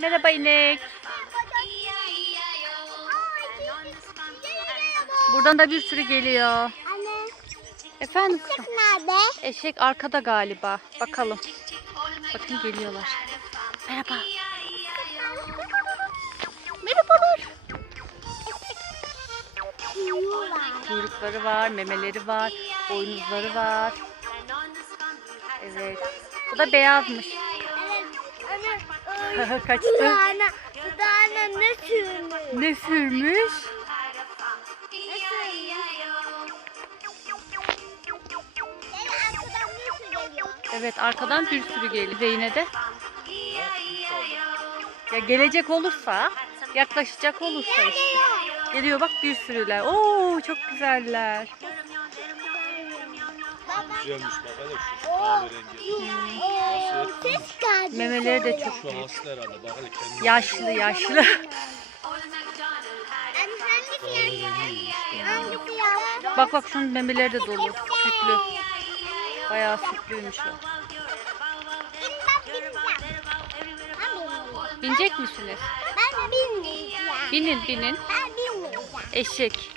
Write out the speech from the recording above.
Merhaba inek. Buradan da bir sürü geliyor. Anne, Efendim kızım. nerede? Eşek arkada galiba. Bakalım. Bakın geliyorlar. Merhaba. Merhabalar. Kuyrukları var, memeleri var, boynuzları var. Evet. Bu da beyazmış. Evet. Kaçtı. Dudağına, dudağına ne sürmüş? Ne sürmüş? Evet arkadan bir sürü geliyor. Yine de. Ya gelecek olursa, yaklaşacak olursa işte. Geliyor bak bir sürüler. Oo çok güzeller. Güzelmiş bak hele şu Oo, kahverengi. Memeleri de çok Şu hasta herhalde bak hele kendine. yaşlı yaşlı. Bak bak şunun memeleri de dolu. Sütlü. Bayağı sütlüymüş o. Binecek misiniz? Ben binmeyeceğim. Binin binin. Ben binmeyeceğim. Eşek.